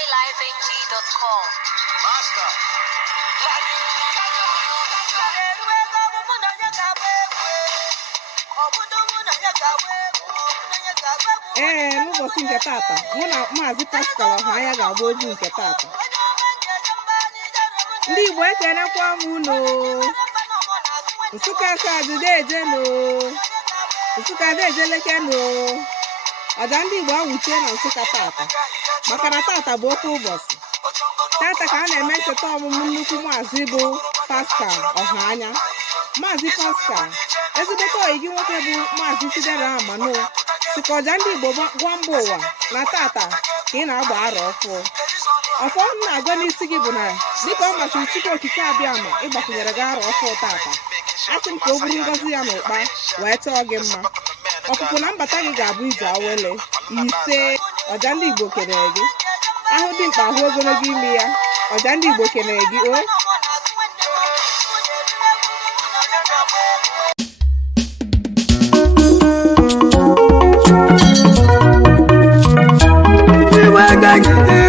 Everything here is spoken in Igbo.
highlifeng.com. Master. N'ụbọchị nke tata mụ na Maazi Paschal Ohanya ga-agba egwu nke tata. Ndị Igbo ekenekwa m unu. Nsụka sadidejeno, Nsụka dejelekeno. Ọja ndị Igbo awụchie na Nsụka tata maka na tata bụ oke ụbọchị. Tata ka a na-eme ncheta ọmụmụ nnukwu Maazi bụ Paschal Ohanya. Maazi Paschal, ezigbote oyi gị nwoke bụ Maazi Chidera Amanoh sịka ọja ndị Igbo gwa mba ụwa na tata ka ị na-agba arọ ọfọ. Ọfọ m na-agọ n'isi gị bụ na dịka ọ masịrị Chukwu okike abịama ịgbakwunyere gị arọ ọfọ tata, asị m ka o buru ngọzi ya n'ụkpa wee chọọ gị mma. Ọpụpụ na mbata gị ga-abụ ije awele ise. Ọja ndị Igbo kenere gị. Ahụ dị mkpa ahụ ogologo imi ya. Ọja ndị Igbo kenere gị o. Gagagide